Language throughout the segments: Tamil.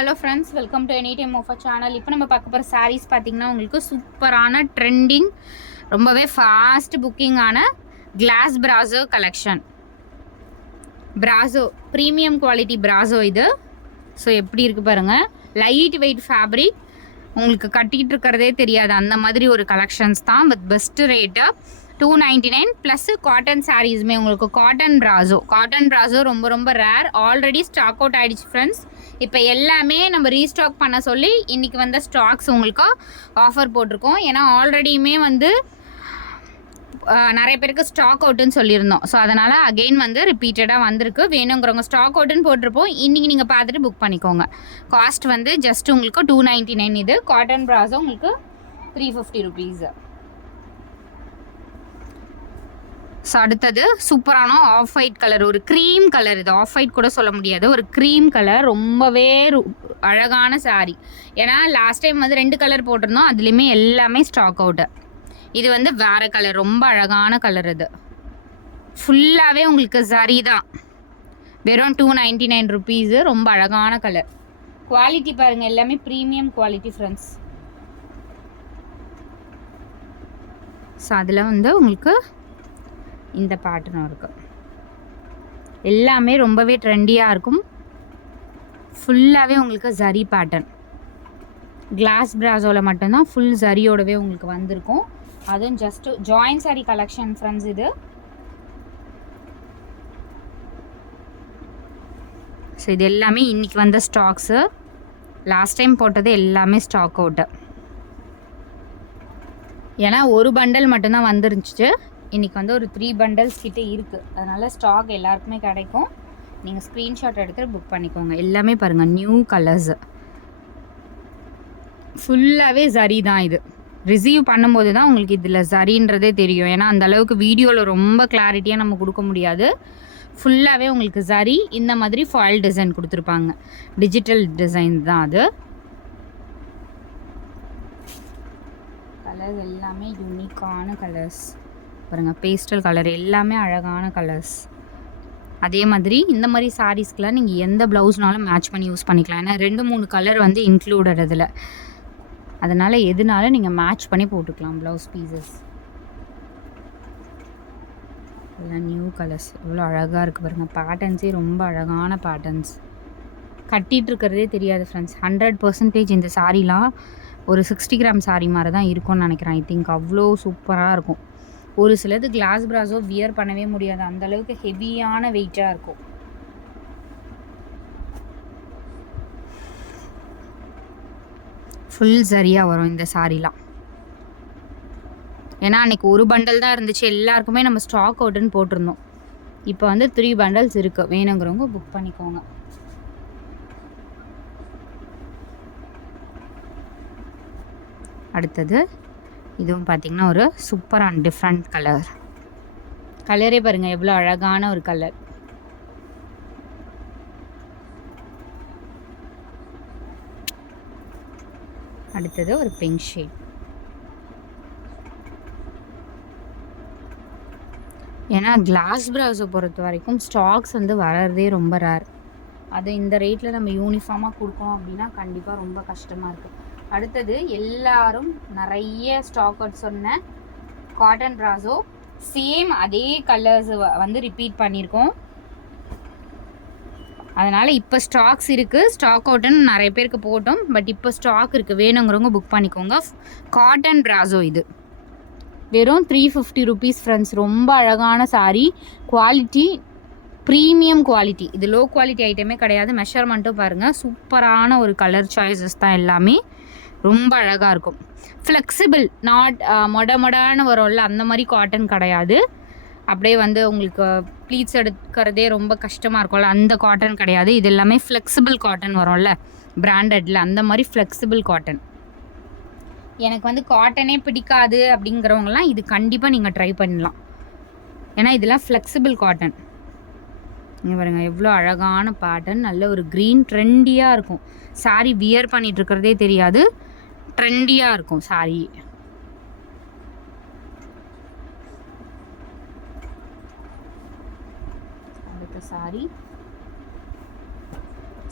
Hello friends, welcome to any time offer channel. இப்போ நம்ம பார்க்க போகிற சாரீஸ் பார்த்தீங்கன்னா உங்களுக்கு சூப்பரான ட்ரெண்டிங், ரொம்பவே ஃபாஸ்ட் புக்கிங்கான glass brasso collection. Brasso premium quality brasso இது. ஸோ எப்படி இருக்குது பாருங்கள், லைட் வெயிட் ஃபேப்ரிக், உங்களுக்கு கட்டிகிட்டு இருக்கிறதே தெரியாது அந்த மாதிரி ஒரு கலெக்ஷன்ஸ் தான் with best rate. 299 plus cotton சாரீஸுமே உங்களுக்கு காட்டன் பிராசோ ரொம்ப ரொம்ப ரேர், ஆல்ரெடி ஸ்டாக் அவுட் ஆகிடுச்சு ஃப்ரெண்ட்ஸ். இப்போ எல்லாமே நம்ம ரீஸ்டாக் பண்ண சொல்லி இன்றைக்கி வந்த ஸ்டாக்ஸ் உங்களுக்கு ஆஃபர் போட்டிருக்கோம். ஏன்னா ஆல்ரெடியுமே வந்து நிறைய பேருக்கு ஸ்டாக் அவுட்டுன்னு சொல்லியிருந்தோம். ஸோ அதனால் அகெயின் வந்து ரிப்பீட்டடாக வந்திருக்கு. வேணுங்கிறவங்க ஸ்டாக் அவுட்டுன்னு போட்டிருப்போம், இன்றைக்கி நீங்கள் பார்த்துட்டு புக் பண்ணிக்கோங்க. காஸ்ட் வந்து ஜஸ்ட் உங்களுக்கு 299. இது காட்டன் பிராசோ உங்களுக்கு 350 ருபீஸ். ஸோ அடுத்தது சூப்பரான ஆஃப் ஒயிட் கலர், ஒரு க்ரீம் கலர். இது ஆஃப் ஒயிட் கூட சொல்ல முடியாது, ஒரு க்ரீம் கலர், ரொம்பவே அழகான சாரீ. ஏன்னா லாஸ்ட் டைம் வந்து 2 கலர் போட்டிருந்தோம், அதுலேயுமே எல்லாமே ஸ்டாக் அவுட்டு. இது வந்து வேறு கலர், ரொம்ப அழகான கலர். இது ஃபுல்லாகவே உங்களுக்கு சரி தான், வெறும் 299 ருபீஸு. ரொம்ப அழகான கலர். குவாலிட்டி பாருங்கள், எல்லாமே ப்ரீமியம் குவாலிட்டி ஃப்ரெண்ட்ஸ். ஸோ அதில் வந்து உங்களுக்கு இந்த பேட்டர்னும் இருக்குது. எல்லாமே ரொம்பவே ட்ரெண்டியாக இருக்கும். ஃபுல்லாகவே உங்களுக்கு ஜரி பேட்டர்ன். கிளாஸ் பிராசோவில் மட்டும்தான் ஃபுல் ஜரியோடவே உங்களுக்கு வந்திருக்கும். அதுவும் just join sorry collection friends. இது ஸோ இது எல்லாமே இன்றைக்கி வந்த ஸ்டாக்ஸு. லாஸ்ட் டைம் போட்டது எல்லாமே ஸ்டாக் அவுட்டு. ஏன்னா ஒரு பண்டல் மட்டும்தான் வந்துருந்துச்சு, இன்றைக்கி வந்து ஒரு 3 பண்டல்ஸ் கிட்டே இருக்குது. அதனால் ஸ்டாக் எல்லாருக்குமே கிடைக்கும். நீங்கள் ஸ்க்ரீன்ஷாட் எடுத்துகிட்டு புக் பண்ணிக்கோங்க. எல்லாமே பாருங்கள் நியூ கலர்ஸு, ஃபுல்லாகவே ஜரி தான். இது ரிசீவ் பண்ணும்போது தான் உங்களுக்கு இதில் ஜரின்றதே தெரியும். ஏன்னா அந்தளவுக்கு வீடியோவில் ரொம்ப கிளாரிட்டியாக நம்ம கொடுக்க முடியாது. ஃபுல்லாகவே உங்களுக்கு ஜரி, இந்த மாதிரி ஃபாயில் டிசைன் கொடுத்துருப்பாங்க. டிஜிட்டல் டிசைன் தான் அது. கலர்ஸ் எல்லாமே யூனிக்கான கலர்ஸ் பாருங்கள். பேஸ்டல் கலர், எல்லாமே அழகான கலர்ஸ். அதே மாதிரி இந்த மாதிரி சாரீஸ்க்கெலாம் நீங்கள் எந்த ப்ளவுஸ்னாலும் மேட்ச் பண்ணி யூஸ் பண்ணிக்கலாம். ஏன்னா 2-3 கலர் வந்து இன்க்ளூடட் அதில். அதனால் எதுனாலும் நீங்கள் மேட்ச் பண்ணி போட்டுக்கலாம் ப்ளவுஸ் பீசஸ். எல்லாம் நியூ கலர்ஸ், எவ்வளோ அழகாக இருக்குது பாருங்கள். பேட்டர்ன்ஸே ரொம்ப அழகான பேட்டர்ன்ஸ், கட்டிகிட்டு இருக்கிறதே தெரியாது ஃப்ரெண்ட்ஸ். 100% இந்த சாரீலாம் ஒரு 60 கிராம் சாரீ மாதிரி தான் இருக்கும்னு நினைக்கிறேன். ஐ திங்க் அவ்வளோ சூப்பராக இருக்கும். ஒரு சிலது கிளாஸ் பிராசோ வியர் பண்ணவே முடியாது, அந்தளவுக்கு ஹெவியான வெயிட்டாக இருக்கும். ஃபுல் சரியாக வரும் இந்த சாரீலாம். ஏன்னா அன்றைக்கி ஒரு பண்டல் தான் இருந்துச்சு, எல்லாருக்குமே நம்ம ஸ்டாக் அவுட்டுன்னு போட்டிருந்தோம். இப்போ வந்து 3 பண்டல்ஸ் இருக்குது, வேணுங்கிறவங்க புக் பண்ணிக்கோங்க. அடுத்தது இதுவும் பார்த்திங்கன்னா ஒரு சூப்பர் அண்ட் டிஃப்ரெண்ட் கலர். கலரே பாருங்கள் எவ்வளோ அழகான ஒரு கலர். அடுத்தது ஒரு பிங்க் ஷேட். ஏன்னா கிளாஸ் பிராஸை பொறுத்த வரைக்கும் ஸ்டாக்ஸ் வந்து வர்றதே ரொம்ப ரேர். அது இந்த ரேட்டில் நம்ம யூனிஃபார்மாக கொடுக்கணும் அப்படின்னா கண்டிப்பாக ரொம்ப கஷ்டமாக இருக்குது. அடுத்தது எல்லாரும் நிறைய ஸ்டாக் அவுட் சொன்ன காட்டன் பிராசோ, சேம் அதே கலர்ஸ் வந்து ரிப்பீட் பண்ணியிருக்கோம். அதனால் இப்போ ஸ்டாக்ஸ் இருக்குது. ஸ்டாக் அவுட்டுன்னு நிறைய பேருக்கு போட்டோம், பட் இப்போ ஸ்டாக் இருக்குது, வேணுங்கிறவங்க புக் பண்ணிக்கோங்க. காட்டன் பிராசோ இது வெறும் 350 ருபீஸ் ஃப்ரெண்ட்ஸ். ரொம்ப அழகான சாரீ, குவாலிட்டி ப்ரீமியம் குவாலிட்டி. இது லோ குவாலிட்டி ஐட்டமே கிடையாது. மெஷர்மெண்ட்டும் பாருங்கள், சூப்பரான ஒரு கலர் சாய்ஸஸ் தான் எல்லாமே. ரொம்ப அழகாக இருக்கும். ஃப்ளெக்சிபிள், நாட் மொடான வரும்ல அந்த மாதிரி காட்டன் கிடையாது. அப்படியே வந்து உங்களுக்கு ப்ளீட்ஸ் எடுக்கிறதே ரொம்ப கஷ்டமாக இருக்கும்ல, அந்த காட்டன் கிடையாது. இது எல்லாமே ஃப்ளெக்சிபிள் காட்டன் வரும்ல பிராண்டடில், அந்த மாதிரி ஃப்ளெக்சிபிள் காட்டன். எனக்கு வந்து காட்டனே பிடிக்காது அப்படிங்கிறவங்கலாம் இது கண்டிப்பாக நீங்கள் ட்ரை பண்ணலாம். ஏன்னா இதெல்லாம் ஃப்ளெக்சிபிள் காட்டன். இங்கே பாருங்கள் எவ்வளோ அழகான பேட்டர்ன், நல்ல ஒரு க்ரீன், ட்ரெண்டியாக இருக்கும். சாரீ வியர் பண்ணிகிட்டு இருக்கிறதே தெரியாது, ட்ரெண்டியாக இருக்கும் சாரீ. அடுத்த சாரீ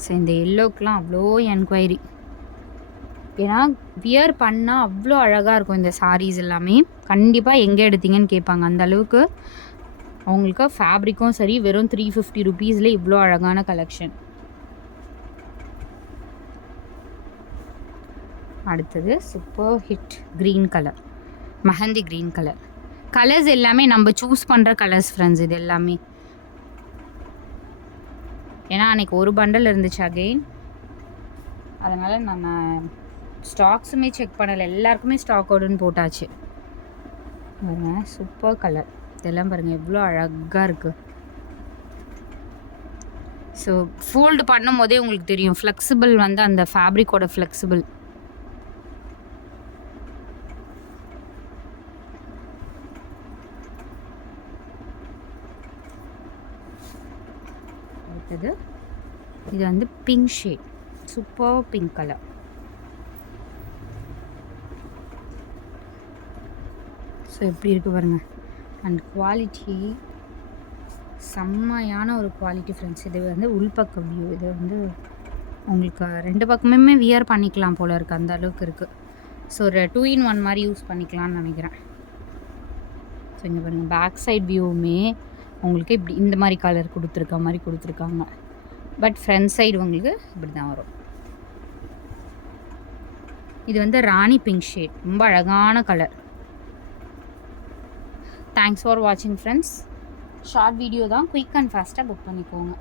ஸோ இந்த எல்லோக்கெலாம் அவ்வளோ என்கொயரி. ஏன்னா வியர் பண்ணால் அவ்வளோ அழகாக இருக்கும் இந்த சாரீஸ் எல்லாமே. கண்டிப்பாக எங்கே எடுத்தீங்கன்னு கேட்பாங்க. அந்த அளவுக்கு அவங்களுக்கு ஃபேப்ரிக்கும் சரி, வெறும் 350 ருபீஸில் இவ்வளோ அழகான கலெக்ஷன். அடுத்தது super hit green colour, mehndi green colour. Colours எல்லாமே நம்ம சூஸ் பண்ணுற கலர்ஸ் ஃப்ரெண்ட்ஸ். இது எல்லாமே ஏன்னா அன்றைக்கி ஒரு பண்டல் இருந்துச்சு அகெயின், அதனால் நான் ஸ்டாக்ஸுமே செக் பண்ணலை. எல்லாருக்குமே ஸ்டாக் அவுட்னு போட்டாச்சு. பாருங்க சூப்பர் கலர். இதெல்லாம் பாருங்கள் எவ்வளோ அழகாக இருக்குது. ஸோ ஃபோல்டு பண்ணும் போதே உங்களுக்கு தெரியும் ஃப்ளெக்சிபிள் வந்து அந்த ஃபேப்ரிக்கோட ஃப்ளெக்சிபிள். அடுத்தது இது வந்து pink shade, super pink colour. So எப்படி இருக்குது பாருங்கள். அண்ட் குவாலிட்டி செம்மையான ஒரு குவாலிட்டி ஃப்ரெண்ட்ஸ். இது வந்து உள்பக்க வியூ. இது வந்து உங்களுக்கு 2 பக்கமுமே வியர் பண்ணிக்கலாம் போல் இருக்குது, அந்த அளவுக்கு இருக்குது. ஸோ ஒரு 2 in 1 மாதிரி யூஸ் பண்ணிக்கலாம்னு நினைக்கிறேன். ஸோ இங்கே பாருங்கள் பேக் சைட் வியூவுமே உங்களுக்கு இப்படி இந்த மாதிரி கலர் கொடுத்துருக்காங்க. பட் ஃப்ரண்ட் சைடு உங்களுக்கு இப்படி தான் வரும். இது வந்து ராணி பிங்க் ஷேட், ரொம்ப அழகான கலர். தேங்க்ஸ் ஃபார் வாட்சிங் ஃப்ரெண்ட்ஸ். ஷார்ட் வீடியோ தான், குயிக் அண்ட் ஃபாஸ்ட்டாக புக் பண்ணிக்கோங்க.